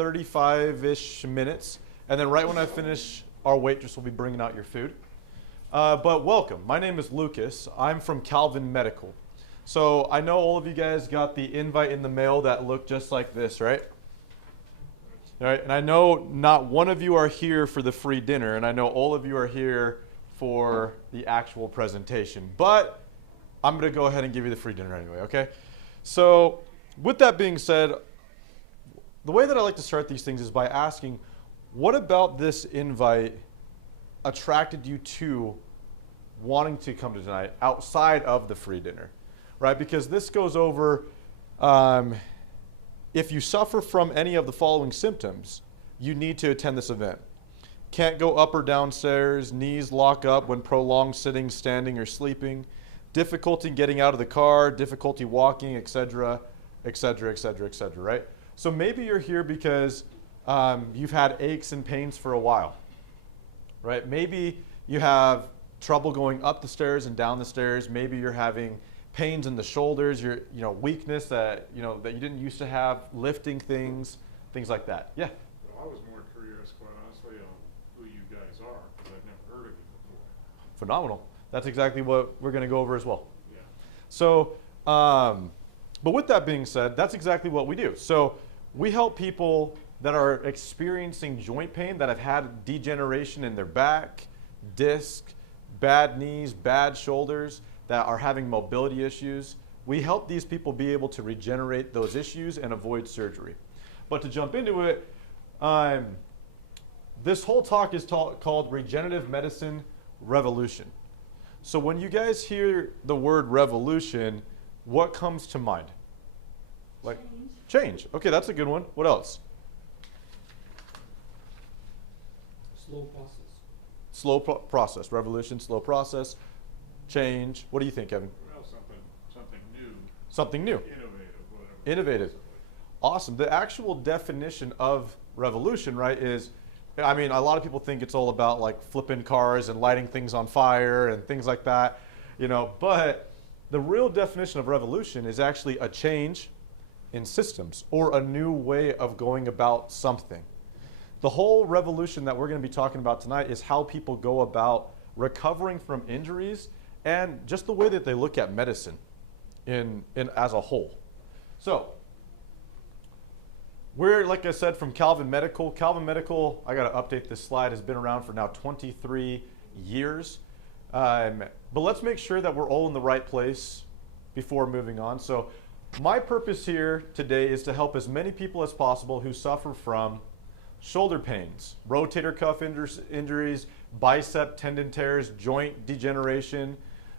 35-ish minutes. And then right when I finish, our waitress will be bringing out your food. But welcome. My name is Lucas. I'm from Calvin Medical. So I know all of you guys got the invite in the mail that looked just like this, right? All right. And I know not one of you are here for the free dinner, and I know all of you are here for the actual presentation. But I'm going to go ahead and give you the free dinner anyway, okay? So with that being said, the way that I like to start these things is by asking, what about this invite attracted you to wanting to come to tonight outside of the free dinner, right? Because this goes over if you suffer from any of the following symptoms, you need to attend this event. Can't go up or down stairs, knees lock up when prolonged sitting, standing, or sleeping, difficulty getting out of the car, difficulty walking, etc., etc., etc., etc., right? So maybe you're here because you've had aches and pains for a while, right? Maybe you have trouble going up the stairs and down the stairs. Maybe you're having pains in the shoulders, weakness that you didn't used to have, lifting things like that. Yeah. Well, I was more curious, quite honestly, on who you guys are, because I've never heard of you before. Phenomenal. That's exactly what we're going to go over as well. Yeah. So, but with that being said, that's exactly what we do. So we help people that are experiencing joint pain, that have had degeneration in their back, disc, bad knees, bad shoulders, that are having mobility issues. We help these people be able to regenerate those issues and avoid surgery. But to jump into it, this whole talk is called Regenerative Medicine Revolution. So when you guys hear the word revolution, what comes to mind? Like change. Okay, that's a good one. What else? Slow process. Slow process. Revolution, slow process. Change. What do you think, Kevin? Well, something new. Something new. Innovative, whatever. Innovative. Awesome. The actual definition of revolution, right, is, I mean, a lot of people think it's all about like flipping cars and lighting things on fire and things like that, but the real definition of revolution is actually a change in systems or a new way of going about something. The whole revolution that we're going to be talking about tonight is how people go about recovering from injuries and just the way that they look at medicine in as a whole. So we're, like I said, from Calvin Medical. Calvin Medical, I got to update this slide, has been around for now 23 years. But let's make sure that we're all in the right place before moving on. So my purpose here today is to help as many people as possible who suffer from shoulder pains, rotator cuff injuries, bicep tendon tears, joint degeneration,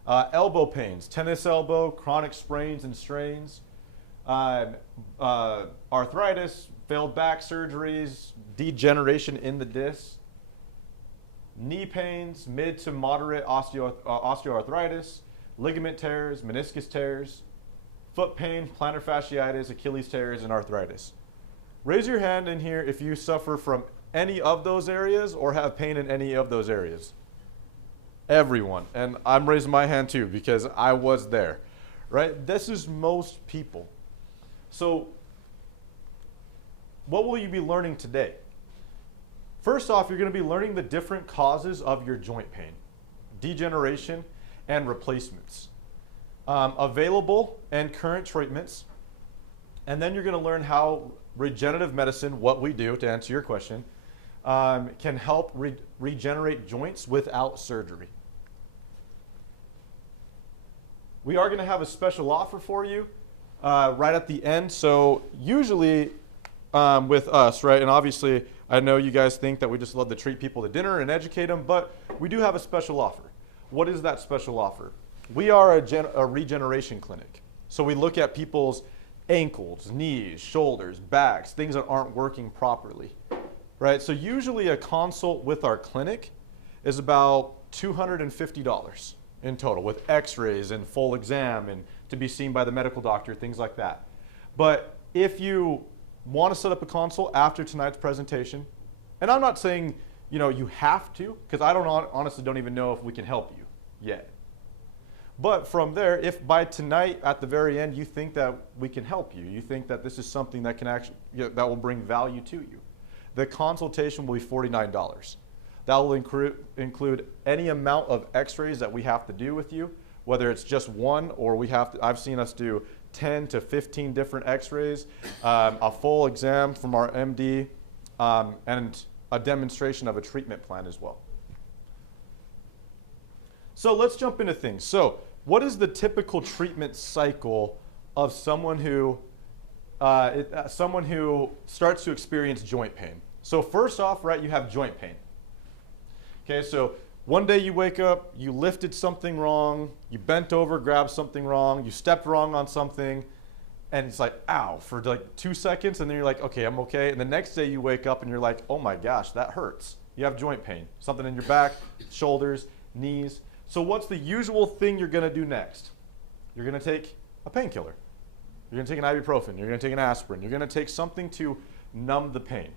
elbow pains, tennis elbow, chronic sprains and strains, arthritis, failed back surgeries, degeneration in the disc, knee pains, mid to moderate osteoarthritis, ligament tears, meniscus tears, foot pain, plantar fasciitis, Achilles tears, and arthritis. Raise your hand in here if you suffer from any of those areas or have pain in any of those areas. Everyone. And I'm raising my hand too because I was there, right? This is most people. So what will you be learning today? First off, you're going to be learning the different causes of your joint pain, degeneration, and replacements, available and current treatments. And then you're going to learn how regenerative medicine, what we do, to answer your question, can help regenerate joints without surgery. We are going to have a special offer for you right at the end. So usually with us, right, and obviously I know you guys think that we just love to treat people to dinner and educate them, but we do have a special offer. What is that special offer? We are a regeneration clinic. So we look at people's ankles, knees, shoulders, backs, things that aren't working properly, right? So usually a consult with our clinic is about $250 in total with x-rays and full exam and to be seen by the medical doctor, things like that. But if you want to set up a consult after tonight's presentation, and I'm not saying you have to, because I honestly don't even know if we can help you yet. But from there, if by tonight at the very end you think that we can help you, you think that this is something that can actually that will bring value to you, the consultation will be $49. That will include any amount of x-rays that we have to do with you, whether it's just one or I've seen us do 10 to 15 different x-rays, a full exam from our MD, and a demonstration of a treatment plan as well. So let's jump into things. So what is the typical treatment cycle of someone who starts to experience joint pain? So first off, right, you have joint pain. Okay, so one day you wake up, you lifted something wrong, you bent over, grabbed something wrong, you stepped wrong on something, and it's like, ow, for like 2 seconds, and then you're like, okay, I'm okay. And the next day you wake up and you're like, oh my gosh, that hurts. You have joint pain, something in your back, shoulders, knees. So what's the usual thing you're gonna do next? You're gonna take a painkiller. You're gonna take an ibuprofen, you're gonna take an aspirin, you're gonna take something to numb the pain.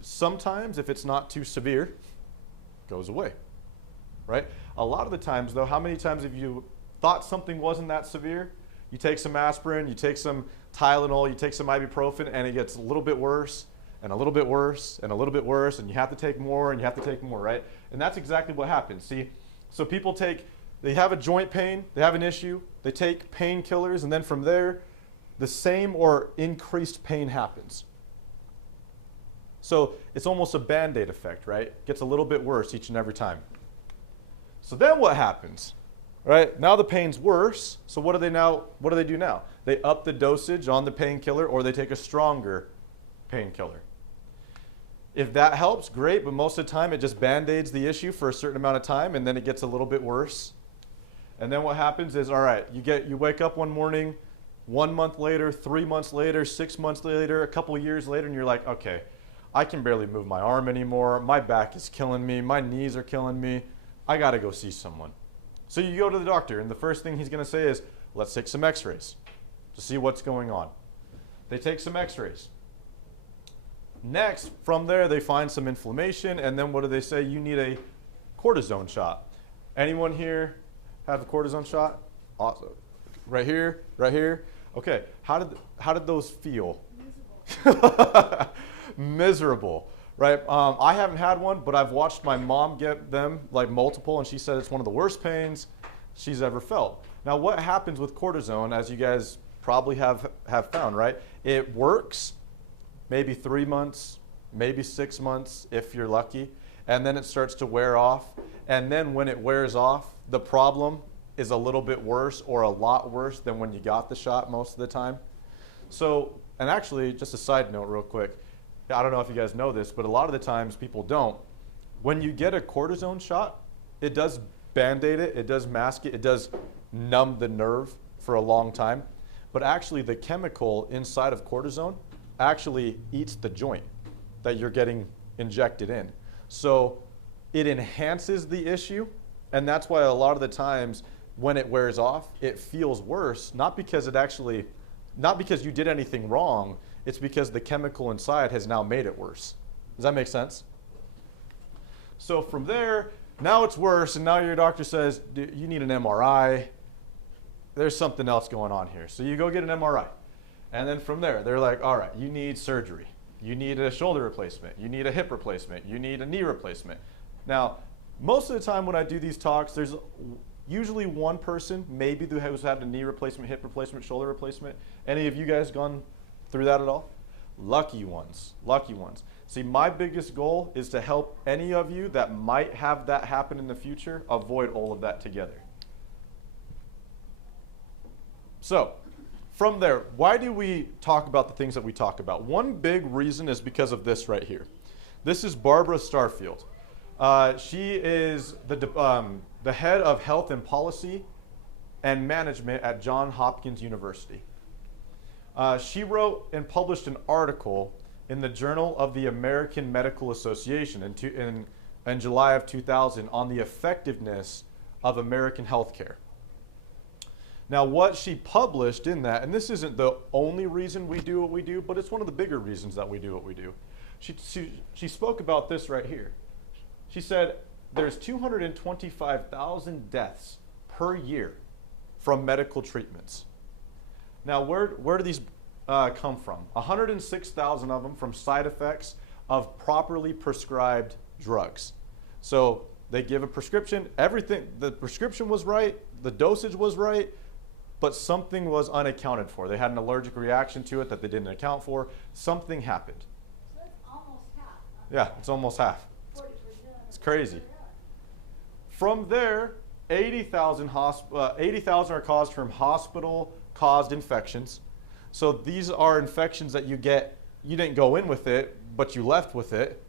Sometimes, if it's not too severe, it goes away, right? A lot of the times though, how many times have you thought something wasn't that severe? You take some aspirin, you take some Tylenol, you take some ibuprofen, and it gets a little bit worse, and a little bit worse, and a little bit worse, and you have to take more, and you have to take more, right? And that's exactly what happens. See, so people they have a joint pain, they have an issue, they take painkillers, and then from there, the same or increased pain happens. So it's almost a Band-Aid effect, right? It gets a little bit worse each and every time. So then what happens? Right? Now the pain's worse, so what do they do now? They up the dosage on the painkiller, or they take a stronger painkiller. If that helps, great, but most of the time it just Band-Aids the issue for a certain amount of time, and then it gets a little bit worse. And then what happens is, all right, you wake up one morning, 1 month later, 3 months later, 6 months later, a couple years later, and you're like, okay, I can barely move my arm anymore, my back is killing me, my knees are killing me, I gotta go see someone. So you go to the doctor, and the first thing he's gonna say is, let's take some x-rays to see what's going on. They take some x-rays. Next, from there, they find some inflammation, and then what do they say? You need a cortisone shot. Anyone here have a cortisone shot? Awesome. Right here, right here. Okay, how did those feel? Miserable, right? I haven't had one, but I've watched my mom get them, like multiple, and she said it's one of the worst pains she's ever felt. Now, what happens with cortisone, as you guys probably have found, right? It works maybe 3 months, maybe 6 months if you're lucky, and then it starts to wear off. And then when it wears off, the problem is a little bit worse or a lot worse than when you got the shot most of the time. So, and actually, just a side note real quick, I don't know if you guys know this, but a lot of the times people don't. When you get a cortisone shot, it does Band-Aid it, it does mask it, it does numb the nerve for a long time. But actually the chemical inside of cortisone actually eats the joint that you're getting injected in. So it enhances the issue, and that's why a lot of the times when it wears off, it feels worse, not because you did anything wrong, it's because the chemical inside has now made it worse. Does that make sense? So from there, now it's worse, and now your doctor says, you need an MRI. There's something else going on here. So you go get an MRI. And then from there, they're like, all right, you need surgery. You need a shoulder replacement. You need a hip replacement. You need a knee replacement. Now, most of the time when I do these talks, there's usually one person, maybe, who's had a knee replacement, hip replacement, shoulder replacement. Any of you guys gone through that at all? Lucky ones, lucky ones. See, my biggest goal is to help any of you that might have that happen in the future avoid all of that together. So, from there, why do we talk about the things that we talk about? One big reason is because of this right here. This is Barbara Starfield. She is the head of health and policy and management at Johns Hopkins University. She wrote and published an article in the Journal of the American Medical Association in July of 2000 on the effectiveness of American healthcare. Now, what she published in that, and this isn't the only reason we do what we do, but it's one of the bigger reasons that we do what we do. She spoke about this right here. She said there's 225,000 deaths per year from medical treatments. Now, where do these come from? 106,000 of them from side effects of properly prescribed drugs. So they give a prescription, everything, the prescription was right, the dosage was right, but something was unaccounted for. They had an allergic reaction to it that they didn't account for. Something happened. So it's almost half. Yeah, it's almost half. 40%. It's crazy. From there, 80,000 are caused from hospital-caused infections. So these are infections that you didn't go in with it, but you left with it.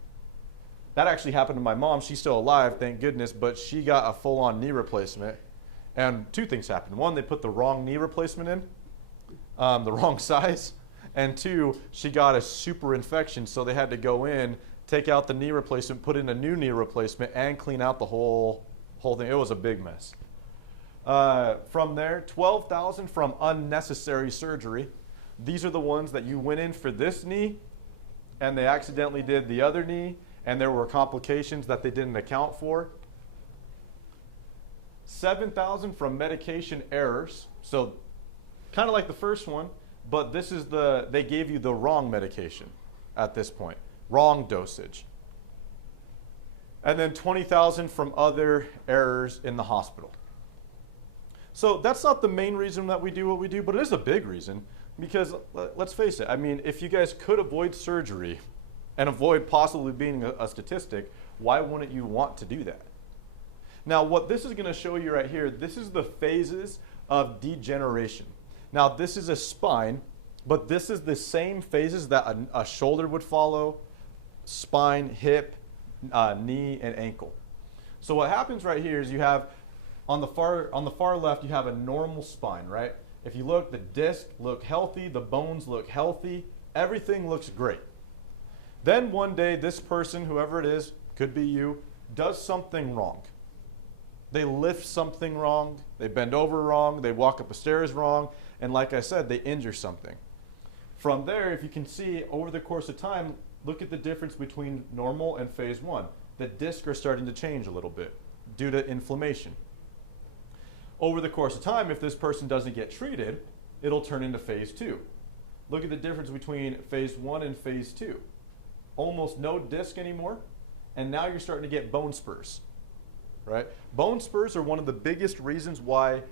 That actually happened to my mom. She's still alive, thank goodness, but she got a full-on knee replacement. And two things happened. One, they put the wrong knee replacement in, the wrong size. And two, she got a super infection, so they had to go in, take out the knee replacement, put in a new knee replacement, and clean out the whole thing. It was a big mess. From there, 12,000 from unnecessary surgery. These are the ones that you went in for this knee, and they accidentally did the other knee, and there were complications that they didn't account for. 7,000 from medication errors. So kind of like the first one, but this is they gave you the wrong medication at this point, wrong dosage. And then 20,000 from other errors in the hospital. So that's not the main reason that we do what we do, but it is a big reason because let's face it, I mean, if you guys could avoid surgery and avoid possibly being a statistic, why wouldn't you want to do that? Now, what this is going to show you right here, this is the phases of degeneration. Now, this is a spine, but this is the same phases that a shoulder would follow, spine, hip, knee, and ankle. So what happens right here is you have, on the far left, you have a normal spine, right? If you look, the disc look healthy, the bones look healthy, everything looks great. Then one day, this person, whoever it is, could be you, does something wrong. They lift something wrong, they bend over wrong, they walk up the stairs wrong, and like I said, they injure something. From there, if you can see, over the course of time, look at the difference between normal and phase 1. The discs are starting to change a little bit due to inflammation. Over the course of time, if this person doesn't get treated, it'll turn into phase 2. Look at the difference between phase 1 and phase 2. Almost no disc anymore, and now you're starting to get bone spurs. Right? Bone spurs are one of the biggest reasons why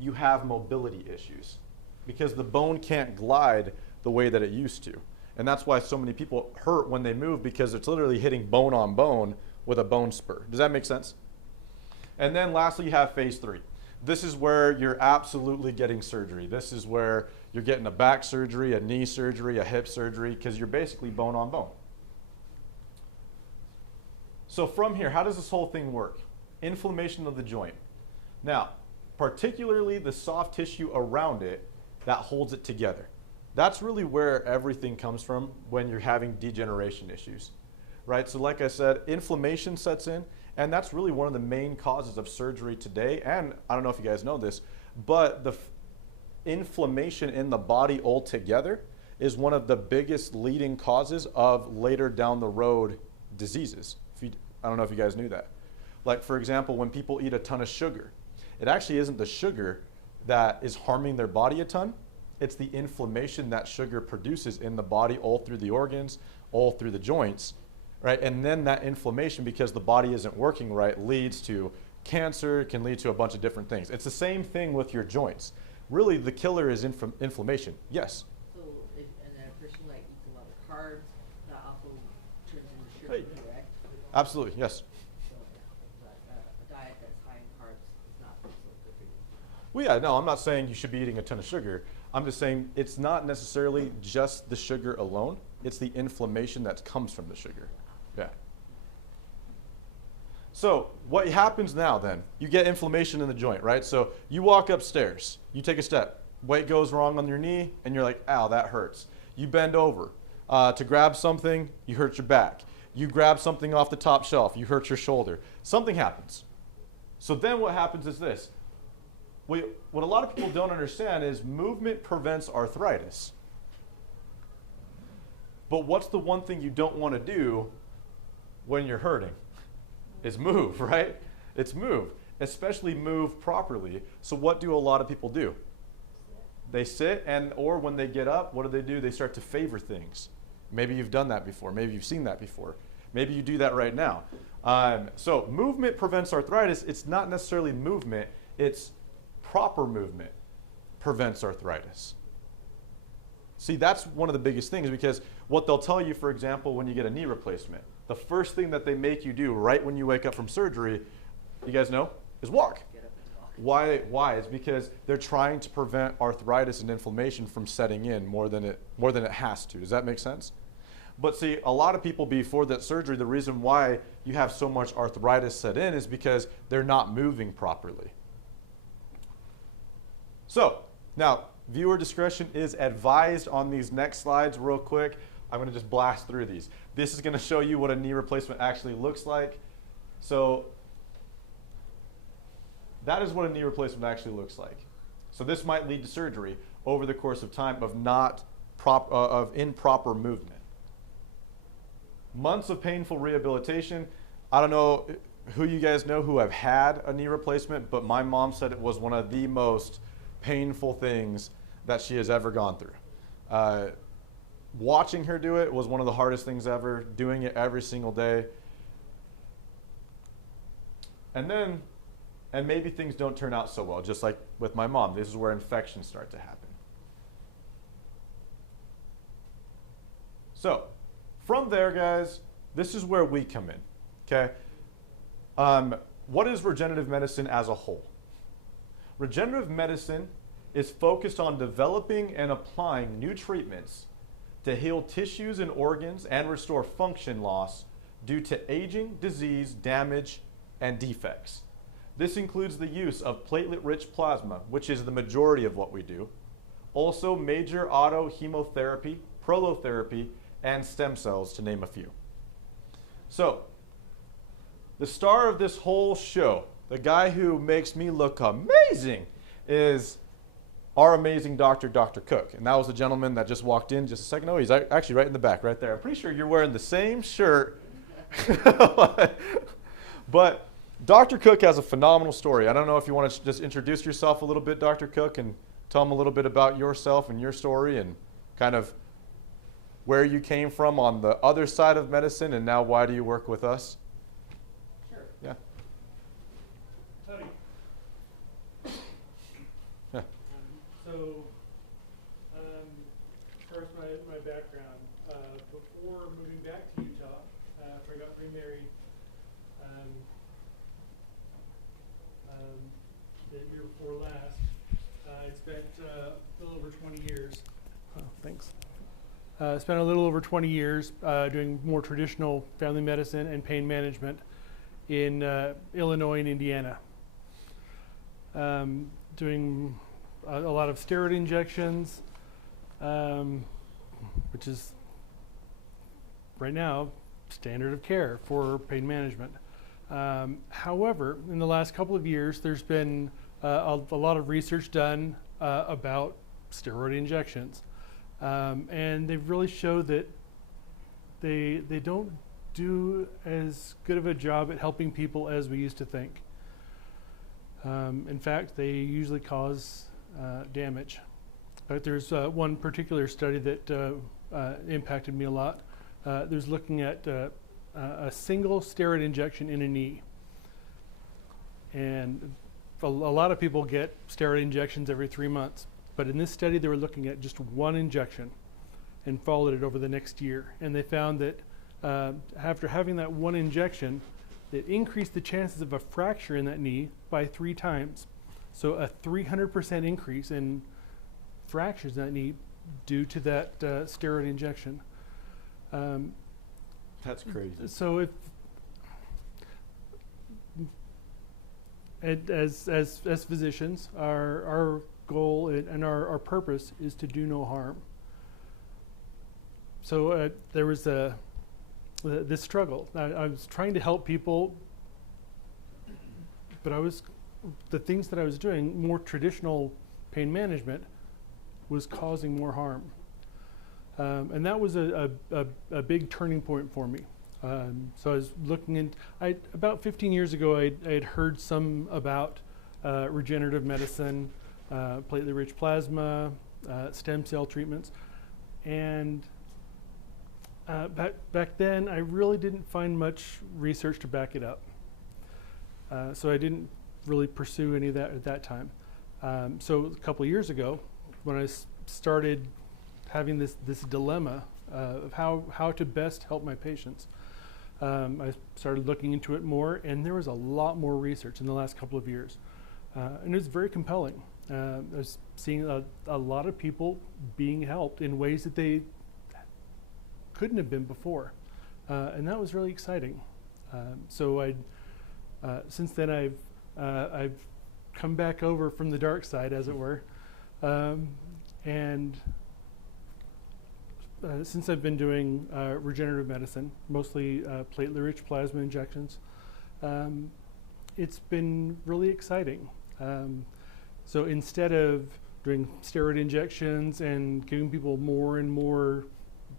you have mobility issues because the bone can't glide the way that it used to. And that's why so many people hurt when they move because it's literally hitting bone on bone with a bone spur. Does that make sense? And then lastly, you have phase 3. This is where you're absolutely getting surgery. This is where you're getting a back surgery, a knee surgery, a hip surgery because you're basically bone on bone. So from here, how does this whole thing work? Inflammation of the joint. Now, particularly the soft tissue around it that holds it together. That's really where everything comes from when you're having degeneration issues, right? So like I said, inflammation sets in, and that's really one of the main causes of surgery today. And I don't know if you guys know this, but the inflammation in the body altogether is one of the biggest leading causes of later down the road diseases. I don't know if you guys knew that. Like, for example, when people eat a ton of sugar, it actually isn't the sugar that is harming their body a ton. It's the inflammation that sugar produces in the body, all through the organs, all through the joints, right? And then that inflammation, because the body isn't working right, leads to cancer, can lead to a bunch of different things. It's the same thing with your joints. Really, the killer is inflammation. Yes? So, and a person like eats a lot of carbs, that also turns into sugar, correct? Absolutely, yes. A diet that's high in carbs is not so good for you. Well, yeah, no, I'm not saying you should be eating a ton of sugar. I'm just saying it's not necessarily just the sugar alone. It's the inflammation that comes from the sugar. Yeah. So what happens now then? You get inflammation in the joint, right? So you walk upstairs, you take a step, weight goes wrong on your knee, and you're like, ow, that hurts. You bend over to grab something, you hurt your back. You grab something off the top shelf, you hurt your shoulder. Something happens. So then what happens is this. What a lot of people don't understand is movement prevents arthritis. But what's the one thing you don't want to do when you're hurting? Is move, right? It's move. especially move properly. So what do a lot of people do? They sit, and or when they get up, what do? They start to favor things. Maybe you've done that before. Maybe you've seen that before. Maybe you do that right now. So movement prevents arthritis. It's not necessarily movement. It's proper movement prevents arthritis. See, that's one of the biggest things, because what they'll tell you, for example, when you get a knee replacement, the first thing that they make you do right when you wake up from surgery, you guys know, is walk. Get up and walk. Why? It's because they're trying to prevent arthritis and inflammation from setting in more than it has to. Does that make sense? But see, a lot of people before that surgery, the reason why you have so much arthritis set in is because they're not moving properly. So, now, viewer discretion is advised on these next slides real quick. I'm going to just blast through these. This is going to show you what a knee replacement actually looks like. So, that is what a knee replacement actually looks like. So this might lead to surgery over the course of time of improper movement. Months of painful rehabilitation. I don't know who you guys know who have had a knee replacement, but my mom said it was one of the most painful things that she has ever gone through. Watching her do it was one of the hardest things ever, doing it every single day. And maybe things don't turn out so well, just like with my mom. This is where infections start to happen. So, from there, guys, this is where we come in, okay? What is regenerative medicine as a whole? Regenerative medicine is focused on developing and applying new treatments to heal tissues and organs and restore function loss due to aging, disease, damage, and defects. This includes the use of platelet-rich plasma, which is the majority of what we do. Also, major autohemotherapy, prolotherapy, and stem cells, to name a few. So, the star of this whole show, the guy who makes me look amazing, is our amazing doctor, Dr. Cook. And that was the gentleman that just walked in just a second ago. He's actually right in the back, right there. I'm pretty sure you're wearing the same shirt. But Dr. Cook has a phenomenal story. I don't know if you want to just introduce yourself a little bit, Dr. Cook, and tell them a little bit about yourself and your story and kind of where you came from on the other side of medicine, and now why do you work with us? Sure. Yeah. Howdy. Yeah. So, first my background. Before moving back to Utah, after I got remarried, the year before last, I spent a little over 20 years. Oh, thanks. Spent a little over 20 years doing more traditional family medicine and pain management in Illinois and Indiana. Doing a lot of steroid injections, which is right now standard of care for pain management. However, in the last couple of years, there's been a lot of research done about steroid injections. And they've really showed that they don't do as good of a job at helping people as we used to think. In fact, they usually cause damage. But there's one particular study that impacted me a lot. There's looking at a single steroid injection in a knee. And a lot of people get steroid injections every 3 months. But in this study, they were looking at just one injection and followed it over the next year. And they found that after having that one injection, it increased the chances of a fracture in that knee by 3 times. So a 300% increase in fractures in that knee due to that steroid injection. That's crazy. So if as physicians, our goal and our purpose is to do no harm. So there was this struggle. I was trying to help people, but the things that I was doing, more traditional pain management, was causing more harm. And that was a big turning point for me. So I was looking in, about 15 years ago, I had heard some about regenerative medicine, platelet-rich plasma, stem cell treatments. And back then, I really didn't find much research to back it up. So I didn't really pursue any of that at that time. So a couple of years ago, when I started having this dilemma of how to best help my patients, I started looking into it more, and there was a lot more research in the last couple of years. And it was very compelling. I was seeing a lot of people being helped in ways that they couldn't have been before. And that was really exciting. So since then I've come back over from the dark side, as it were. Since I've been doing regenerative medicine, mostly platelet-rich plasma injections, it's been really exciting. So instead of doing steroid injections and giving people more and more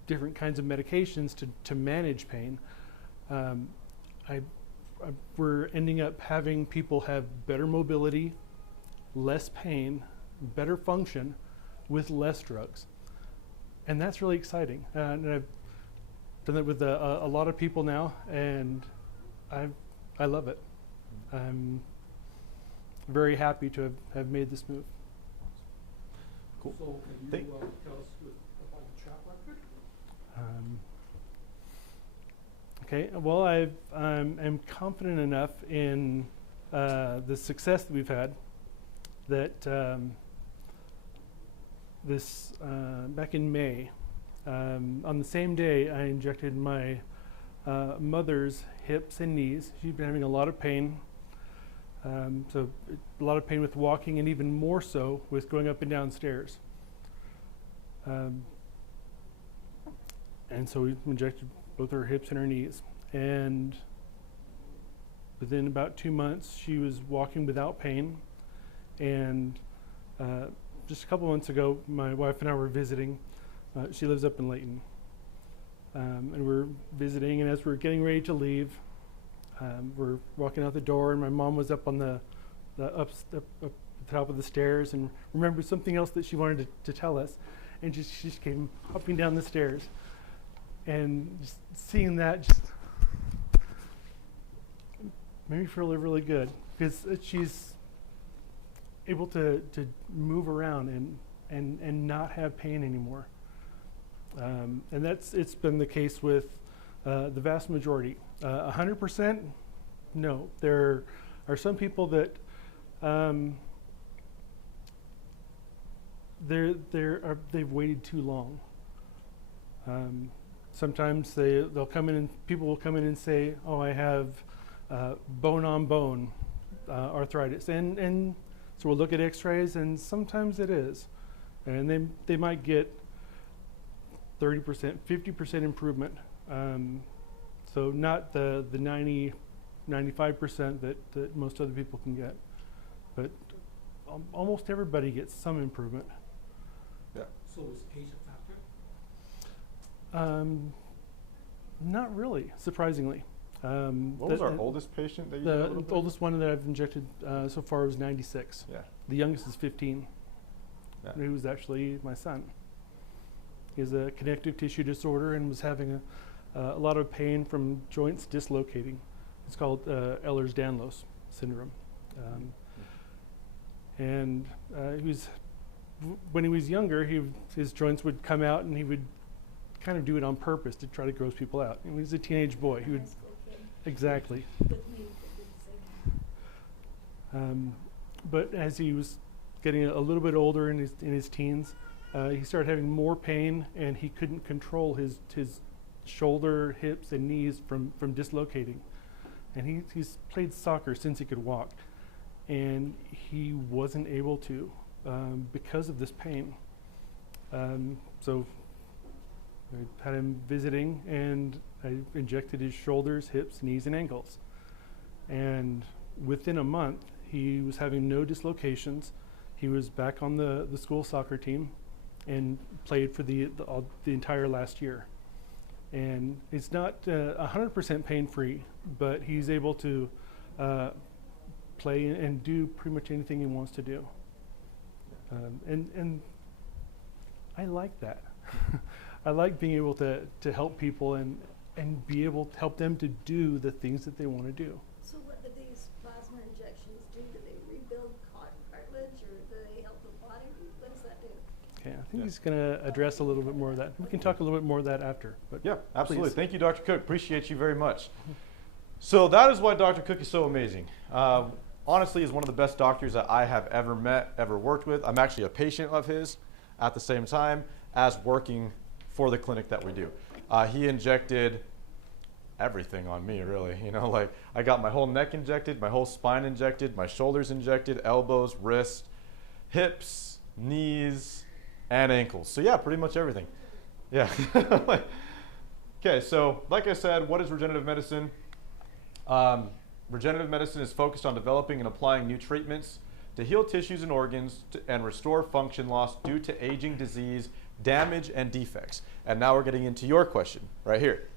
different kinds of medications to manage pain, we're ending up having people have better mobility, less pain, better function with less drugs. And that's really exciting. And I've done that with a lot of people now, and I love it. I'm very happy to have made this move. Cool. So can you tell us about the track record? Okay, well, I'm confident enough in the success that we've had that back in May, on the same day, I injected my mother's hips and knees. She'd been having a lot of pain, so a lot of pain with walking, and even more so with going up and down stairs. And so we injected both her hips and her knees. And within about 2 months, she was walking without pain. And just a couple months ago, my wife and I were visiting. She lives up in Layton. And we're visiting, and as we're getting ready to leave, we're walking out the door, and my mom was up on the top of the stairs and remembered something else that she wanted to tell us. And she just came hopping down the stairs. And just seeing that just made me feel really good, because she's able to move around and not have pain anymore. And it's been the case with the vast majority. 100%, no. There are some people that they've waited too long. Sometimes they'll come in, and people will come in and say, "Oh, I have bone-on-bone arthritis," and so we'll look at X-rays, and sometimes it is, and they might get 30%, 50% improvement. So not the 90, 95% that most other people can get, but almost everybody gets some improvement. Yeah. So is age a factor? Not really, surprisingly. What was our oldest patient that you did a little The bit? oldest one that I've injected so far was 96. Yeah. The youngest is 15. Yeah. Who was actually my son. He has a connective tissue disorder and was having a lot of pain from joints dislocating. It's called Ehlers-Danlos syndrome. And when he was younger, his joints would come out, and he would kind of do it on purpose to try to gross people out. And he was a teenage boy. He would High school kid exactly. with me that did the same. But as he was getting a little bit older in his teens, he started having more pain, and he couldn't control his shoulder, hips, and knees from dislocating. And he's played soccer since he could walk, and he wasn't able to because of this pain. So I had him visiting, and I injected his shoulders, hips, knees, and ankles. And within a month, he was having no dislocations. He was back on the school soccer team and played for the entire last year. And it's not 100% pain-free, but he's able to play and do pretty much anything he wants to do. And I like that. I like being able to help people and be able to help them to do the things that they want to do. So what do these plasma injections do? Do they rebuild cartilage or do they help the body? What does that do? Okay, I think he's going to address a little bit more of that. We can talk a little bit more of that after. But Yeah, absolutely. please. Thank you, Dr. Cook. Appreciate you very much. So that is why Dr. Cook is so amazing. Honestly, he's one of the best doctors that I have ever met, ever worked with. I'm actually a patient of his at the same time as working for the clinic that we do. He injected everything on me, really. You know, like I got my whole neck injected, my whole spine injected, my shoulders injected, elbows, wrists, hips, knees, and ankles. So yeah, pretty much everything. Yeah. Okay, so like I said, what is regenerative medicine? Regenerative medicine is focused on developing and applying new treatments to heal tissues and organs and restore function lost due to aging, disease, damage, and defects. And now we're getting into your question right here.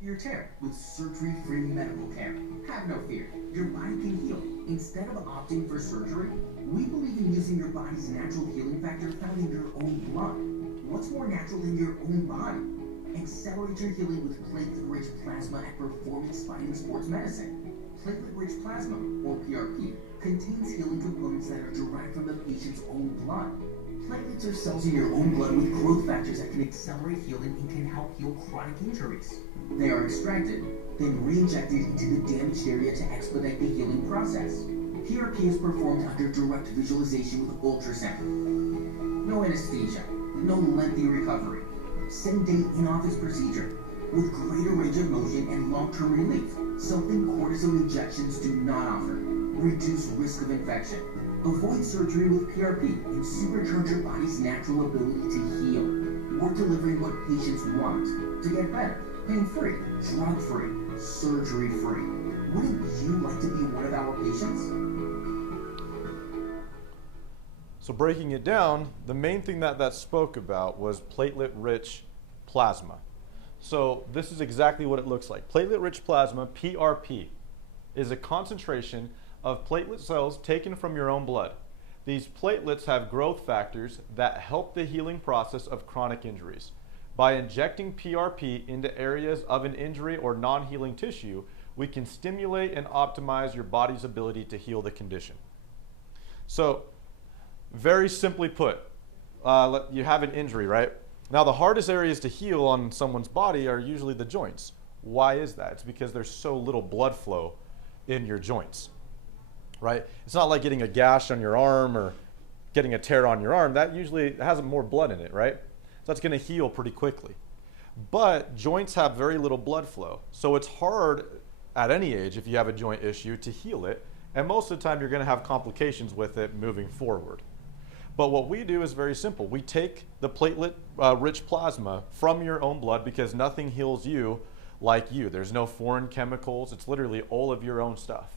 Your tear with surgery-free medical care. Have no fear, your body can heal. Instead of opting for surgery, we believe in using your body's natural healing factor found in your own blood. What's more natural than your own body? Accelerate your healing with platelet-rich plasma at Performance Fighting Sports Medicine. Platelet-rich plasma, or PRP, contains healing components that are derived from the patient's own blood. Platelets are cells in your own blood with growth factors that can accelerate healing and can help heal chronic injuries. They are extracted, then re-injected into the damaged area to expedite the healing process. PRP is performed under direct visualization with ultrasound. No anesthesia, no lengthy recovery. Same-day in-office procedure with greater range of motion and long-term relief, something cortisone injections do not offer. Reduce risk of infection. Avoid surgery with PRP and supercharge your body's natural ability to heal. We're delivering what patients want to get better, pain-free, drug-free, surgery-free. Wouldn't you like to be one of our patients? So breaking it down, the main thing that spoke about was platelet-rich plasma. So this is exactly what it looks like. Platelet-rich plasma, PRP, is a concentration of platelet cells taken from your own blood. These platelets have growth factors that help the healing process of chronic injuries. By injecting PRP into areas of an injury or non-healing tissue, we can stimulate and optimize your body's ability to heal the condition. So, very simply put, you have an injury, right? Now, the hardest areas to heal on someone's body are usually the joints. Why is that? It's because there's so little blood flow in your joints, right? It's not like getting a gash on your arm or getting a tear on your arm. That usually has more blood in it, right? So that's going to heal pretty quickly. But joints have very little blood flow. So it's hard at any age, if you have a joint issue, to heal it. And most of the time, you're going to have complications with it moving forward. But what we do is very simple. We take the platelet-rich plasma from your own blood because nothing heals you like you. There's no foreign chemicals. It's literally all of your own stuff.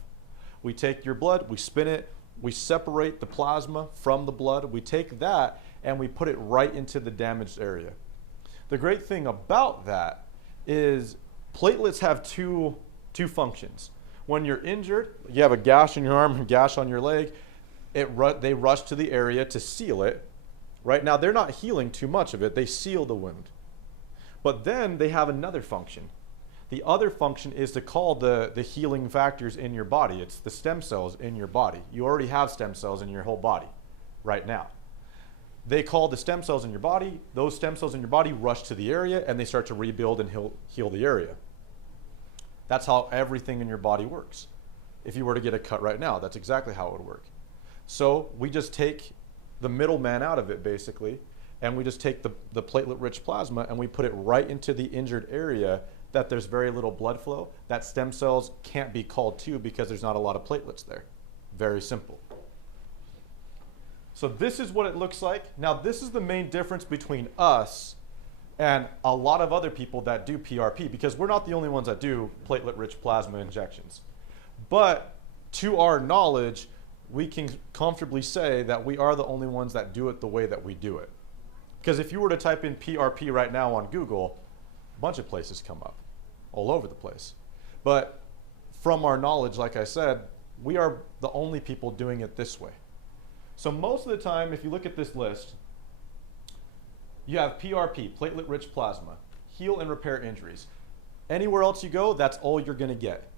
We take your blood, we spin it, we separate the plasma from the blood. We take that and we put it right into the damaged area. The great thing about that is platelets have two functions. When you're injured, you have a gash in your arm, a gash on your leg, they rush to the area to seal it. Right now, they're not healing too much of it. They seal the wound. But then they have another function. The other function is to call the healing factors in your body. It's the stem cells in your body. You already have stem cells in your whole body right now. They call the stem cells in your body. Those stem cells in your body rush to the area and they start to rebuild and heal the area. That's how everything in your body works. If you were to get a cut right now, that's exactly how it would work. So we just take the middleman out of it, basically, and we just take the platelet-rich plasma and we put it right into the injured area that there's very little blood flow, that stem cells can't be called to because there's not a lot of platelets there. Very simple. So this is what it looks like. Now, this is the main difference between us and a lot of other people that do PRP, because we're not the only ones that do platelet-rich plasma injections. But to our knowledge, we can comfortably say that we are the only ones that do it the way that we do it. Because if you were to type in PRP right now on Google, a bunch of places come up, all over the place. But from our knowledge, like I said, we are the only people doing it this way. So most of the time, if you look at this list, you have PRP, platelet-rich plasma, heal and repair injuries. Anywhere else you go, that's all you're going to get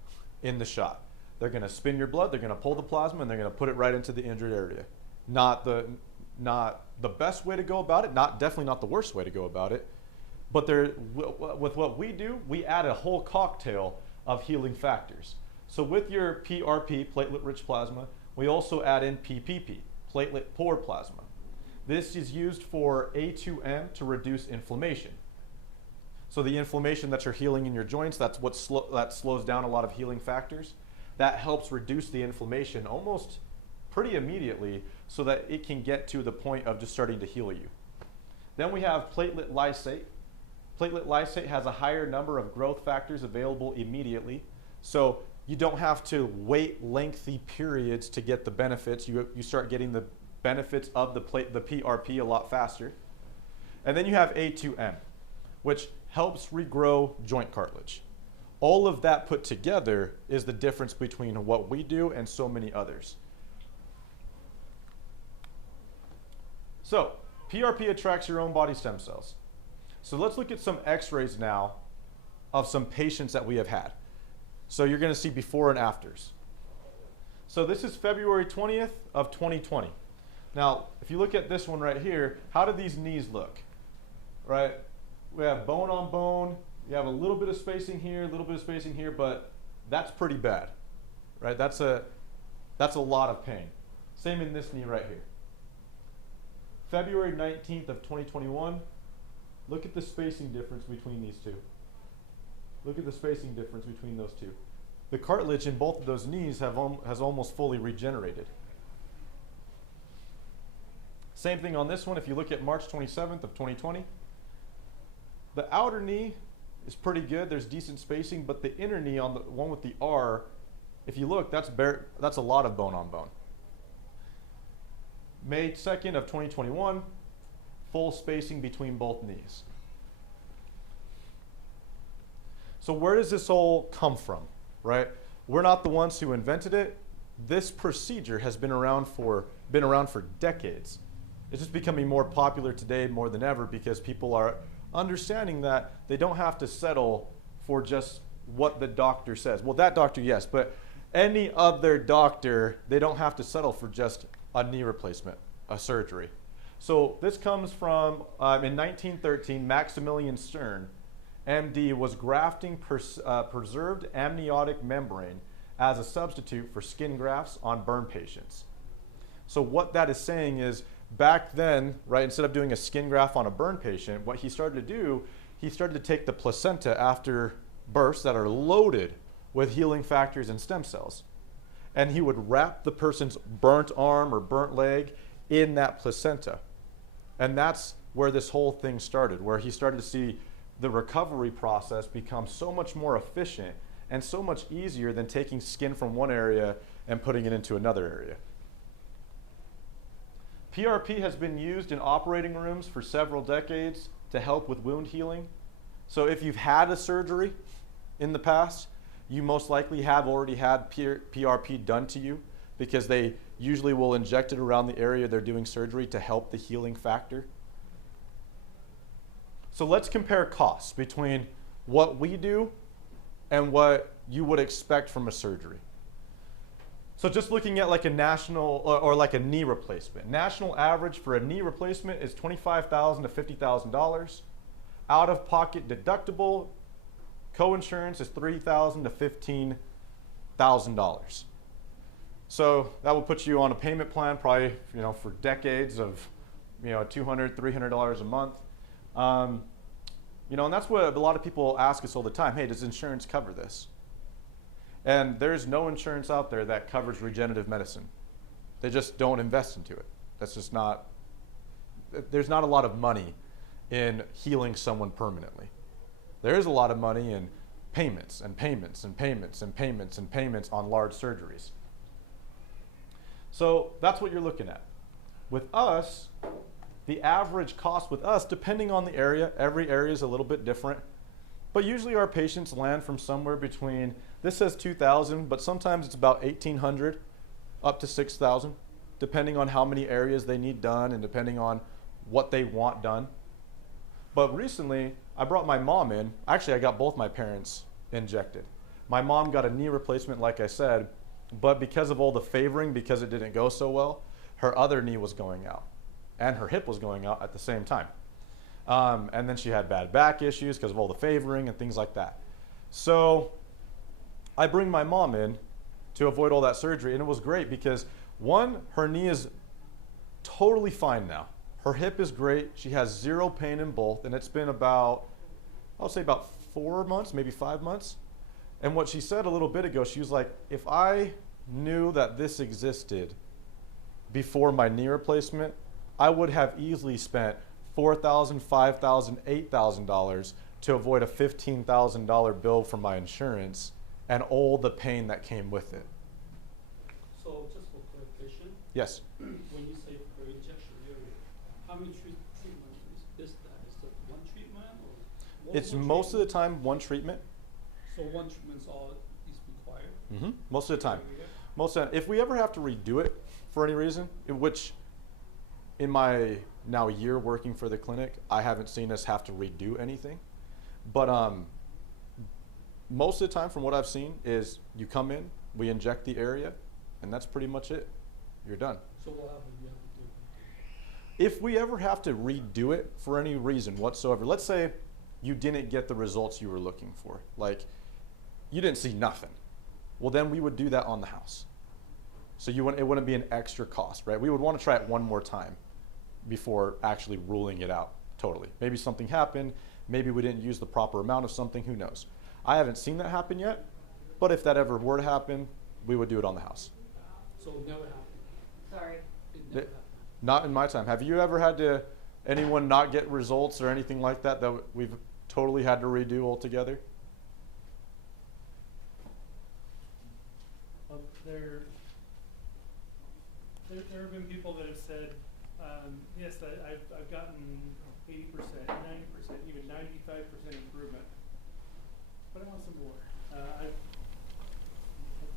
in the shot. They're going to spin your blood, they're going to pull the plasma, and they're going to put it right into the injured area. Not the best way to go about it, definitely not the worst way to go about it, but with what we do, we add a whole cocktail of healing factors. So with your PRP, platelet-rich plasma, we also add in PPP, platelet-poor plasma. This is used for A2M to reduce inflammation. So the inflammation that you're healing in your joints, that's what slows down a lot of healing factors. That helps reduce the inflammation almost pretty immediately so that it can get to the point of just starting to heal you. Then we have platelet lysate. Platelet lysate has a higher number of growth factors available immediately. So you don't have to wait lengthy periods to get the benefits. You start getting the benefits of the PRP a lot faster. And then you have A2M, which helps regrow joint cartilage. All of that put together is the difference between what we do and so many others. So, PRP attracts your own body stem cells. So let's look at some x-rays now of some patients that we have had. So you're going to see before and afters. So this is February 20th of 2020. Now, if you look at this one right here, how do these knees look? Right? We have bone on bone. You have a little bit of spacing here, a little bit of spacing here, but that's pretty bad. Right? That's a lot of pain. Same in this knee right here. February 19th of 2021. Look at the spacing difference between these two. Look at the spacing difference between those two. The cartilage in both of those knees has almost fully regenerated. Same thing on this one. If you look at March 27th of 2020, the outer knee is pretty good. There's decent spacing, but the inner knee on the one with the R, if you look, that's a lot of bone on bone. May 2nd of 2021, full spacing between both knees. So where does this all come from, right? We're not the ones who invented it. This procedure has been around for decades. It's just becoming more popular today more than ever because people are understanding that they don't have to settle for just what the doctor says. Well, that doctor, yes, but any other doctor, they don't have to settle for just a knee replacement, a surgery. So this comes from, in 1913, Maximilian Stern, MD, was grafting preserved amniotic membrane as a substitute for skin grafts on burn patients. So what that is saying is, back then, right, instead of doing a skin graft on a burn patient, what he started to do, he started to take the placenta after births that are loaded with healing factors and stem cells. And he would wrap the person's burnt arm or burnt leg in that placenta. And that's where this whole thing started, where he started to see the recovery process become so much more efficient and so much easier than taking skin from one area and putting it into another area. PRP has been used in operating rooms for several decades to help with wound healing. So if you've had a surgery in the past, you most likely have already had PRP done to you because they usually will inject it around the area they're doing surgery to help the healing factor. So let's compare costs between what we do and what you would expect from a surgery. So just looking at like a national or like a knee replacement. National average for a knee replacement is $25,000 to $50,000. Out-of-pocket deductible, co-insurance is $3,000 to $15,000. So that will put you on a payment plan probably, for decades of, $200, $300 a month. And that's what a lot of people ask us all the time. Hey, does insurance cover this? And there's no insurance out there that covers regenerative medicine. They just don't invest into it. That's just not, there's not a lot of money in healing someone permanently. There is a lot of money in payments and payments and payments and payments and payments on large surgeries. So that's what you're looking at. With us, the average cost with us, depending on the area, every area is a little bit different, but usually our patients land from somewhere between, this says 2,000, but sometimes it's about 1,800 up to 6,000, depending on how many areas they need done and depending on what they want done. But recently, I brought my mom in. Actually, I got both my parents injected. My mom got a knee replacement, like I said, but because of all the favoring, because it didn't go so well, her other knee was going out and her hip was going out at the same time. And then she had bad back issues because of all the favoring and things like that. So I bring my mom in to avoid all that surgery, and it was great because one, her knee is totally fine now. Her hip is great. She has zero pain in both, and it's been about, I'll say about 4 months, maybe 5 months. And what she said a little bit ago, she was like, if I knew that this existed before my knee replacement, I would have easily spent $4,000, $5,000, $8,000 to avoid a $15,000 bill from my insurance and all the pain that came with it. So just for clarification, Yes. when you say per injection area, how many treatments is that? Is that one treatment or? It's most of the time one treatment. So one treatment's all is required? Most of the time. Every year? Most of the time. If we ever have to redo it for any reason, which in my now year working for the clinic, I haven't seen us have to redo anything. But most of the time from what I've seen is you come in, we inject the area, and that's pretty much it. You're done. So what happens you have to do? If we ever have to redo it for any reason whatsoever, let's say you didn't get the results you were looking for, like you didn't see nothing, well then we would do that on the house. So it wouldn't be an extra cost, right? We would want to try it one more time before actually ruling it out totally. Maybe something happened, maybe we didn't use the proper amount of something, who knows? I haven't seen that happen yet, but if that ever were to happen, we would do it on the house. So it never happened? Sorry. It never happened? Not in my time. Have you ever had to, anyone not get results or anything like that that we've totally had to redo altogether? There have been people that have said, yes, I've gotten 80%, 90%, even 95% improvement, but I want some more.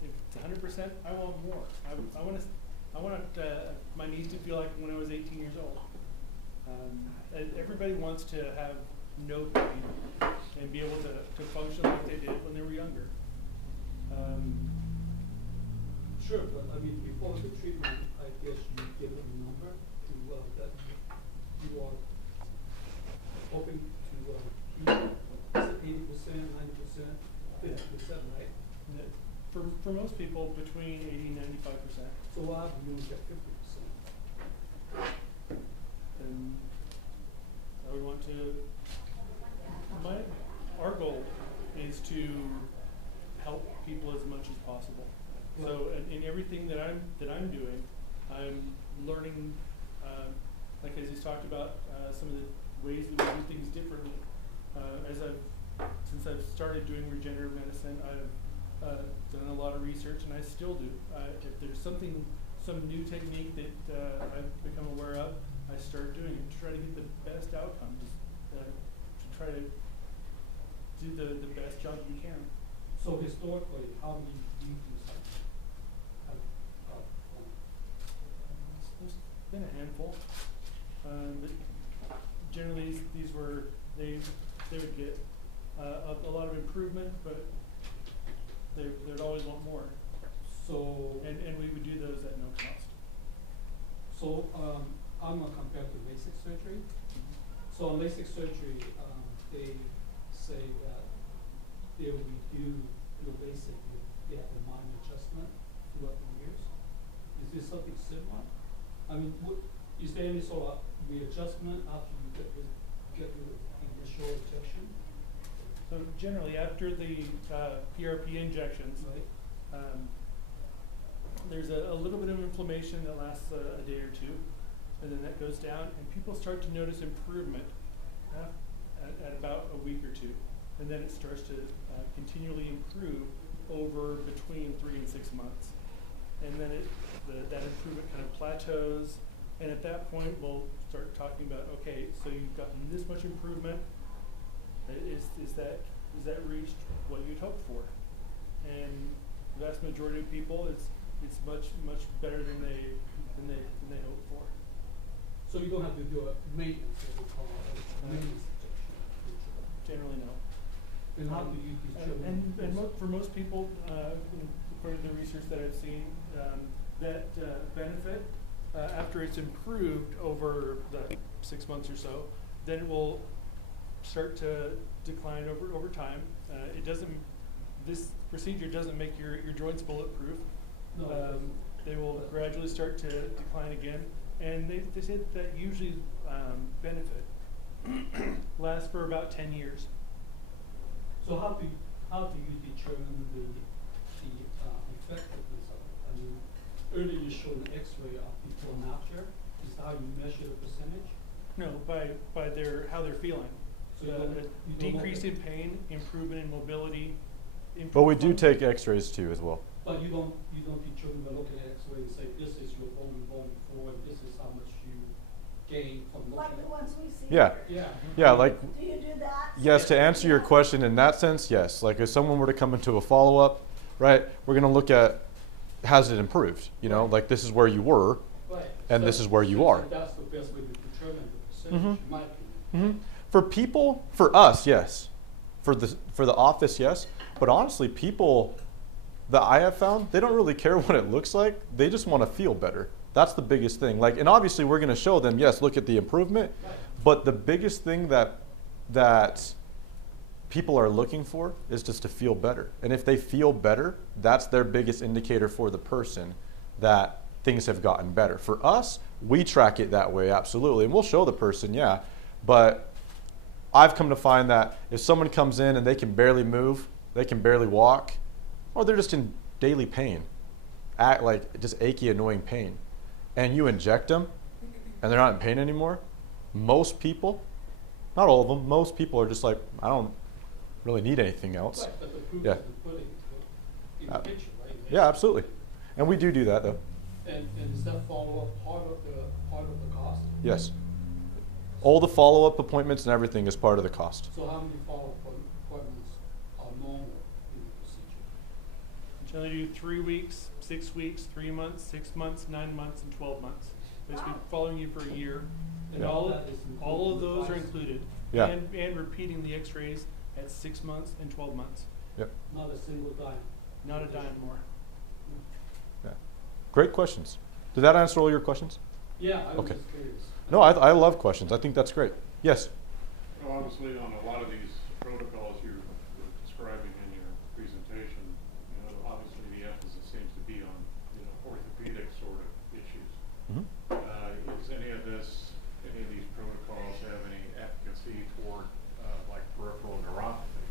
If it's 100%, I want more. I want my knees to feel like when I was 18 years old. Everybody wants to have no pain and be able to function like they did when they were younger. Sure, but I mean, before the treatment, I guess you give them a number to, that you are hoping to, keep, 80%, 90%, 50%, right? For most people, between 80 and 95%. So what happens when you get 50%? And I would want to, our goal is to help people as much as possible. So in everything that I'm doing, I'm learning, like as he's talked about, some of the ways that we do things differently. Since I've started doing regenerative medicine, I've done a lot of research, and I still do. If there's some new technique that I've become aware of, I start doing it to try to get the best outcomes, to try to do the best job you can. So historically, how many DPs have There's been a handful. But generally, these were they would get a lot of improvement, but they'd always want more. So And we would do those at no cost. So I'm gonna compare to LASIK surgery. So on LASIK surgery, they say that they will redo your LASIK if they have a minor adjustment throughout the years. Is this something similar? I mean, is there any sort of readjustment after you get your initial injection? So generally, after the PRP injections, Right. There's a little bit of inflammation that lasts a day or two, and then that goes down, and people start to notice improvement at about a week or two, and then it starts to continually improve over between 3 and 6 months, and then that improvement kind of plateaus, And at that point, we'll start talking about, okay, so you've gotten this much improvement. Is that reached what you'd hoped for? And the vast majority of people, it's much better than they hoped for. So you don't have to do a maintenance, as we call it, maintenance section. Generally, no. And how do you determine? For most people, according to the research that I've seen, that benefit, after it's improved over the 6 months or so, then it will start to decline over time. This procedure doesn't make your joints bulletproof. No, it doesn't. They will gradually start to decline again, and they say that usually benefit lasts for about 10 years. So how do you determine the effectiveness of it? I mean, earlier you showed an X-ray of before and after. Is that how you measure the percentage? No, by how they're feeling. So you don't Decrease know in pain, improvement in mobility. But we do improvement- take X-rays too as well. But you don't determine by looking at X-ray and say this is your volume before and this is how much you gain from looking Like the at. ones we see Yeah. here. Yeah. Yeah, like Do you do that? yes, to answer your question in that sense, yes. Like if someone were to come into a follow-up, right, we're gonna look at has it improved? You know, like this is where you were. Right. And this is where you are. That's the best way to determine the percentage, Mhm. in my opinion. For people, for us, yes. For the office, yes. But honestly, people that I have found, they don't really care what it looks like. They just want to feel better. That's the biggest thing. Like, and obviously, we're going to show them, yes, look at the improvement. Right. But the biggest thing that people are looking for is just to feel better. And if they feel better, that's their biggest indicator for the person that things have gotten better. For us, we track it that way, absolutely. And we'll show the person, yeah. But I've come to find that if someone comes in and they can barely move, they can barely walk, or they're just in daily pain, like just achy, annoying pain, and you inject them and they're not in pain anymore, most people, not all of them, most people are just like, I don't really need anything else. Right, but the proof Yeah. is in putting in the picture, right? Yeah, absolutely. And we do that though. And is that follow-up part of the cost? Yes. All the follow-up appointments and everything is part of the cost. So how many follow-up appointments are normal in the procedure? Generally do 3 weeks, 6 weeks, 3 months, 6 months, 9 months, and 12 months. Basically following you for a year. And Yeah. all That is of included in the those are price. included. Yeah. And repeating the x-rays at 6 months and 12 months. Yep. Not a single dime. Not a dime more. Yeah. Great questions. Did that answer all your questions? Yeah, I was Okay. just curious. No, I love questions. I think that's great. Yes. Well, obviously, on a lot of these protocols you were describing in your presentation, you know, obviously the emphasis seems to be on, you know, orthopedic sort of issues. Mhm. Is any of these protocols have any efficacy toward, like peripheral neuropathy?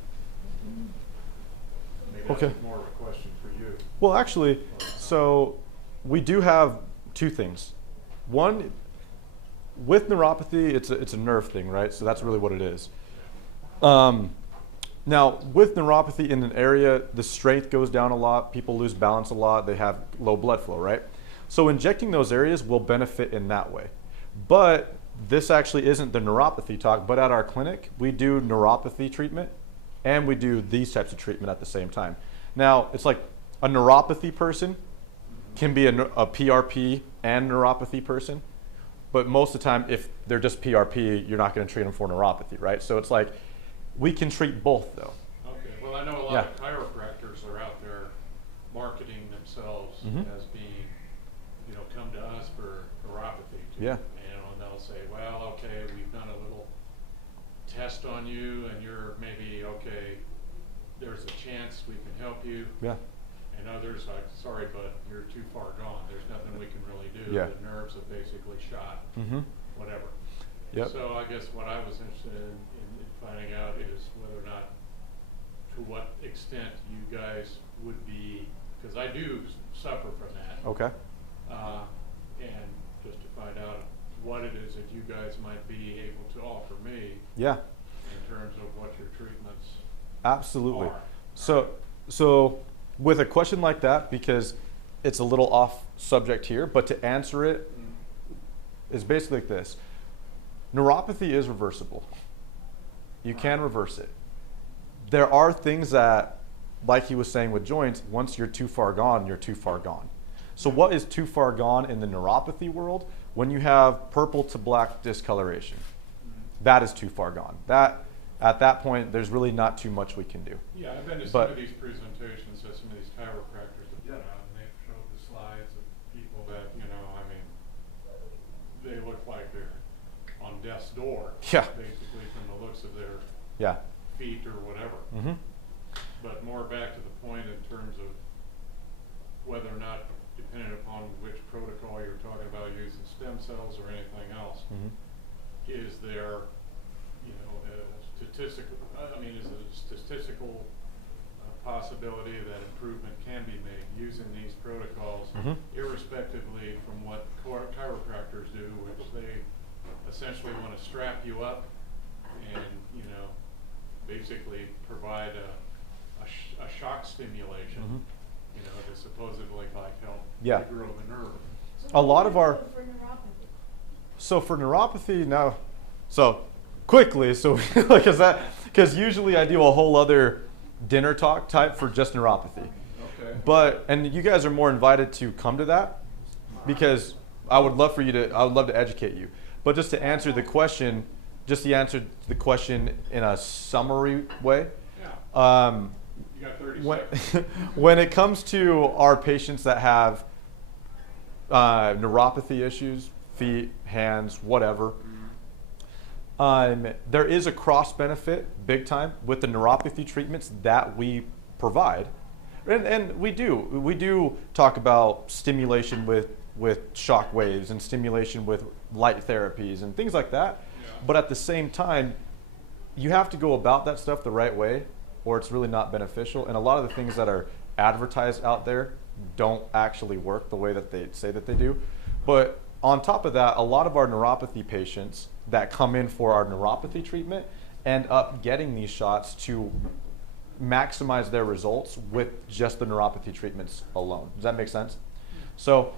Maybe Okay. that's more of a question for you. Well, actually, so we do have two things. One, with neuropathy, it's a nerve thing, right? So that's really what it is. Now, with neuropathy in an area, the strength goes down a lot. People lose balance a lot. They have low blood flow, right? So injecting those areas will benefit in that way. But this actually isn't the neuropathy talk, but at our clinic, we do neuropathy treatment and we do these types of treatment at the same time. Now, it's like a neuropathy person can be a PRP and neuropathy person, but most of the time, if they're just PRP, you're not going to treat them for neuropathy, right? So it's like, we can treat both though. Okay, well, I know a lot Yeah. of chiropractors are out there marketing themselves Mhm. as being, you know, come to us for neuropathy. Too. Yeah. You know, and they'll say, well, okay, we've done a little test on you and you're maybe, okay, there's a chance we can help you. Yeah. And others like, sorry, but you're too far gone. There's nothing we can really do. Yeah. The nerves have basically shot, Mm-hmm. whatever. Yep. So I guess what I was interested in finding out is whether or not, to what extent you guys would be, because I do suffer from that. Okay. And just to find out what it is that you guys might be able to offer me Yeah. in terms of what your treatments Absolutely. are. So with a question like that, because it's a little off subject here, but to answer it, is basically like this. Neuropathy is reversible. You can reverse it. There are things that, like he was saying with joints, once you're too far gone, you're too far gone. So what is too far gone in the neuropathy world? When you have purple to black discoloration, that is too far gone. At that point, there's really not too much we can do. Yeah, I've been to some But- of these presentations that some of these chiropractors have done, and they've showed the slides of people that, you know, I mean, they look like they're on death's door. Yeah. Basically, from the looks of their Yeah. feet or whatever. Mm-hmm. But more back to the point in terms of whether or not, depending upon which protocol you're talking about, using stem cells or anything else, Mm-hmm. is there, you know, a statistical, is it a statistical possibility that improvement can be made using these protocols, Mhm. irrespectively from what chiropractors do, which they essentially want to strap you up and, you know, basically provide a shock stimulation, Mhm. you know, to supposedly like help Yeah. grow the nerve. A lot of our, For neuropathy. so for neuropathy now, so quickly, so because usually I do a whole other dinner talk type for just neuropathy. Okay. But, and you guys are more invited to come to that because I would love to educate you. But just to answer the question, in a summary way, Yeah. You got 30 when, seconds. when it comes to our patients that have neuropathy issues, feet, hands, whatever, there is a cross benefit big time with the neuropathy treatments that we provide. And we do talk about stimulation with shock waves and stimulation with light therapies and things like that. Yeah. But at the same time, you have to go about that stuff the right way or it's really not beneficial. And a lot of the things that are advertised out there don't actually work the way that they say that they do. But on top of that, a lot of our neuropathy patients that come in for our neuropathy treatment end up getting these shots to maximize their results with just the neuropathy treatments alone. Does that make sense? So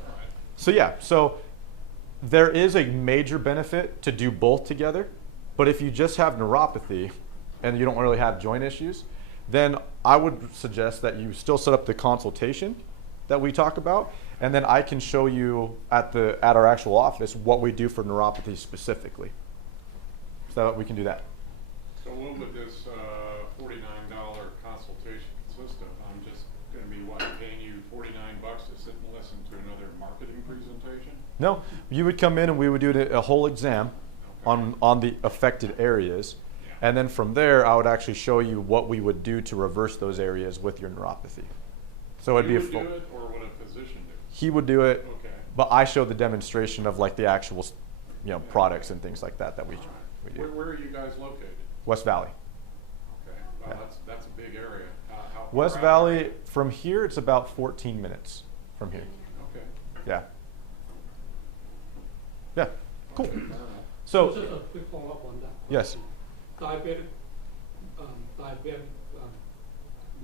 there is a major benefit to do both together, but if you just have neuropathy and you don't really have joint issues, then I would suggest that you still set up the consultation that we talk about, and then I can show you at our actual office what we do for neuropathy specifically. So we can do that. So what would this $49 consultation consist of? I'm just going to be paying you $49 to sit and listen to another marketing presentation? No, you would come in and we would do a whole exam on the affected areas. Yeah. And then from there, I would actually show you what we would do to reverse those areas with your neuropathy. So it'd be You a would full. do it, or would a physician do it? He would do it, Okay. but I show the demonstration of like the actual, products and things like that we do. Where are you guys located? West Valley. Okay, well, Yeah. that's a big area. How far West out? Valley, from here, it's about 14 minutes from here. Okay. Yeah. Yeah, cool. Fair enough. So, Just a quick follow-up on that. yes, Diabetic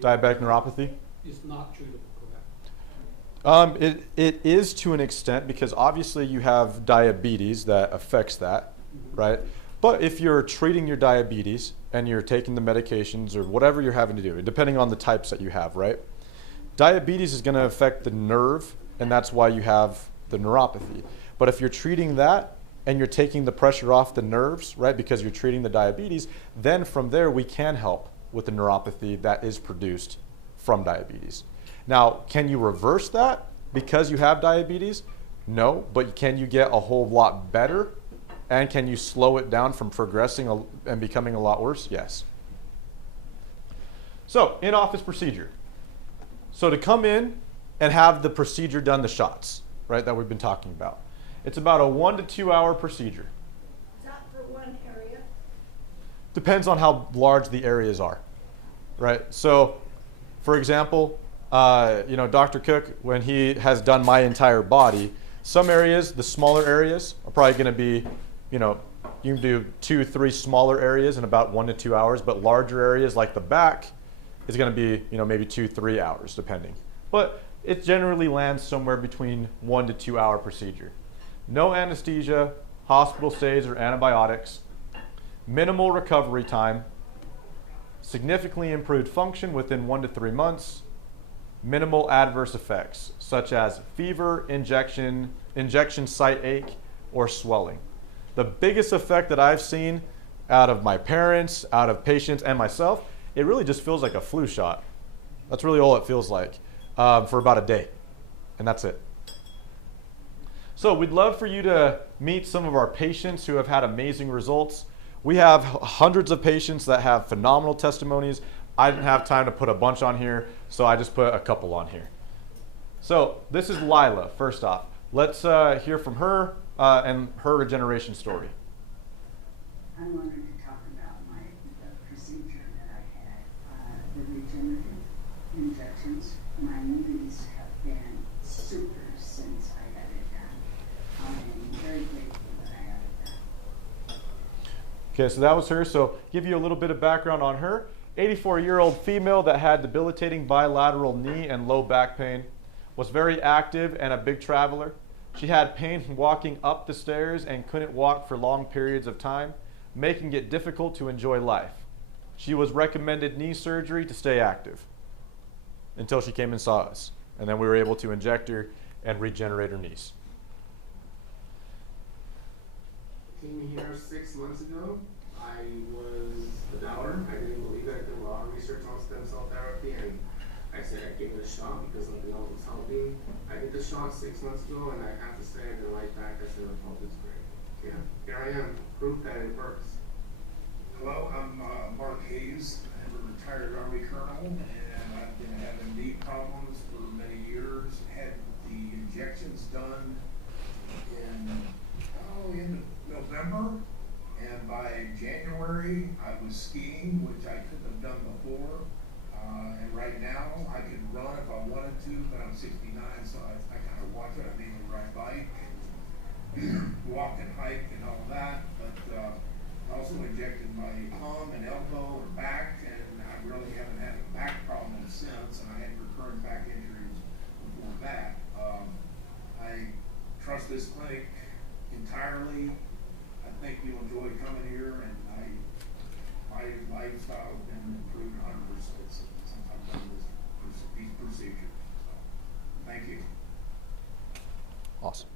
diabetic neuropathy. is not treatable, correct? It is to an extent because obviously you have diabetes that affects that, right? But if you're treating your diabetes and you're taking the medications or whatever you're having to do, depending on the types that you have, right? Diabetes is going to affect the nerve, and that's why you have the neuropathy. But if you're treating that and you're taking the pressure off the nerves, right, because you're treating the diabetes, then from there we can help with the neuropathy that is produced from diabetes. Now, can you reverse that because you have diabetes? No, but can you get a whole lot better? And can you slow it down from progressing and becoming a lot worse? Yes. So, in-office procedure. So to come in and have the procedure done, the shots, right, that we've been talking about. It's about a 1 to 2 hour procedure. Is that for one area? Depends on how large the areas are, right? So, for example, Dr. Cook, when he has done my entire body, some areas, the smaller areas, are probably going to be, you can do 2, 3 smaller areas in about 1 to 2 hours, but larger areas like the back is going to be, maybe 2, 3 hours, depending. But it generally lands somewhere between 1 to 2 hour procedure. no anesthesia, hospital stays, or antibiotics, minimal recovery time, significantly improved function within 1 to 3 months, minimal adverse effects such as fever, injection site ache, or swelling. The biggest effect that I've seen out of my parents, out of patients, and myself, it really just feels like a flu shot. That's really all it feels like for about a day, and that's it. So we'd love for you to meet some of our patients who have had amazing results. We have hundreds of patients that have phenomenal testimonies. I didn't have time to put a bunch on here, so I just put a couple on here. So this is Lila, first off. Let's hear from her and her regeneration story. I wanted to talk about the procedure that I had, the regenerative injections. My knees have been super since I had it done. I'm very grateful that I had it done. Okay, so that was her. So give you a little bit of background on her. 84-year-old female that had debilitating bilateral knee and low back pain, was very active and a big traveler. She had pain walking up the stairs and couldn't walk for long periods of time, making it difficult to enjoy life. She was recommended knee surgery to stay active until she came and saw us. And then we were able to inject her and regenerate her knees. Came here 6 months ago. I was a doubter. I didn't believe that. I did a lot of research on stem cell therapy, and I said I'd give it a shot because nothing else was helping. I did the shot 6 months ago, and I have to say, I've been right back. I said, oh, this is great. Yeah, here I am, proof that it works. Hello, I'm Mark Hayes. I'm a retired Army colonel, and I've been having knee problems for many years. Had the injections done in November, and by January I was skiing, which I couldn't have done before. And right now I could run if I wanted to, but I'm 69, so I kind of watch it. I mainly ride bike, walk and hike and all that, but I also injected my thumb and elbow and back, and I really haven't had a back problem since, and I had recurrent back injuries before that. I trust this clinic entirely. I think you'll enjoy coming here, and my lifestyle has been improved 100% since I've done these procedures. So, thank you. Awesome.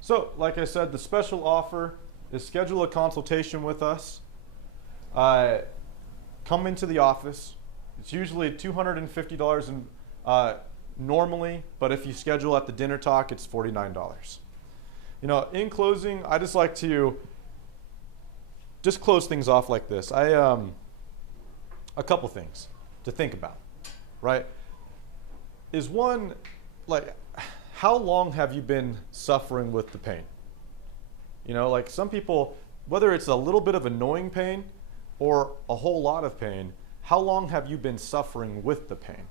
So, like I said, the special offer is schedule a consultation with us. Come into the office. It's usually $250 normally, but if you schedule at the dinner talk, it's $49. You know, in closing, I just like to just close things off like this. A couple things to think about, right? Is one, like, how long have you been suffering with the pain? You know, like some people, whether it's a little bit of annoying pain or a whole lot of pain, how long have you been suffering with the pain?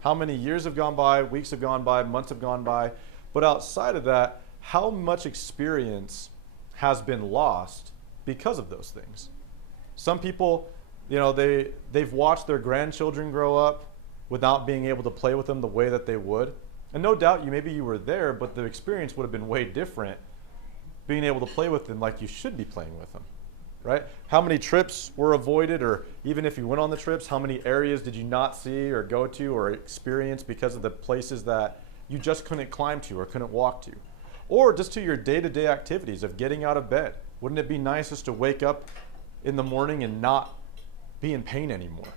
How many years have gone by, weeks have gone by, months have gone by? But outside of that, how much experience has been lost because of those things? Some people, you know, they've watched their grandchildren grow up without being able to play with them the way that they would. And no doubt maybe you were there, but the experience would have been way different being able to play with them like you should be playing with them, right? How many trips were avoided, or even if you went on the trips, how many areas did you not see or go to or experience because of the places that you just couldn't climb to or couldn't walk to? Or just to your day-to-day activities of getting out of bed. Wouldn't it be nice just to wake up in the morning and not be in pain anymore?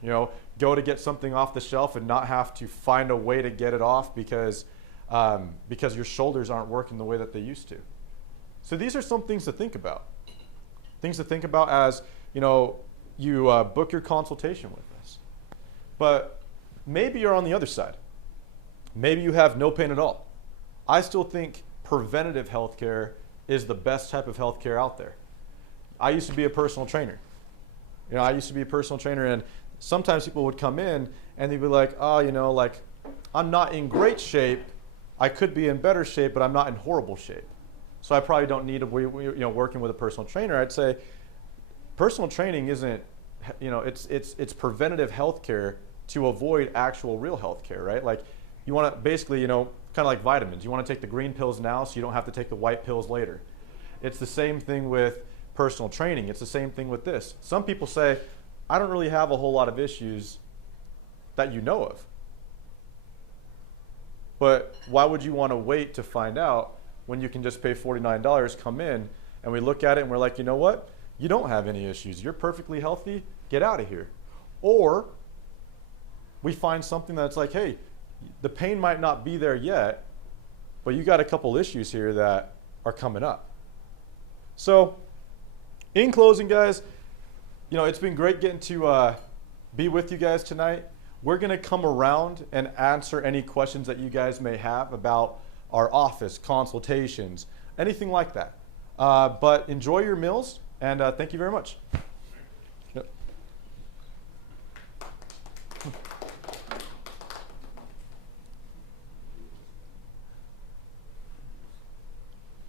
You know, go to get something off the shelf and not have to find a way to get it off because your shoulders aren't working the way that they used to. So these are some things to think about. Things to think about as, you know, you book your consultation with us. But maybe you're on the other side. Maybe you have no pain at all. I still think preventative healthcare is the best type of healthcare out there. I used to be a personal trainer. You know, I used to be a personal trainer, and sometimes people would come in and they'd be like, oh, you know, like, I'm not in great shape. I could be in better shape, but I'm not in horrible shape. So I probably don't need to be, you know, working with a personal trainer. I'd say personal training isn't, you know, it's preventative healthcare to avoid actual real healthcare, right? Like, you want to basically, you know, kind of like vitamins. You want to take the green pills now so you don't have to take the white pills later. It's the same thing with personal training. It's the same thing with this. Some people say, I don't really have a whole lot of issues that you know of. But why would you want to wait to find out when you can just pay $49, come in, and we look at it and we're like, you know what? You don't have any issues. You're perfectly healthy. Get out of here. Or we find something that's like, hey, the pain might not be there yet, but you got a couple issues here that are coming up. So in closing, guys, it's been great getting to be with you guys tonight. We're going to come around and answer any questions that you guys may have about our office, consultations, anything like that. But enjoy your meals, and thank you very much.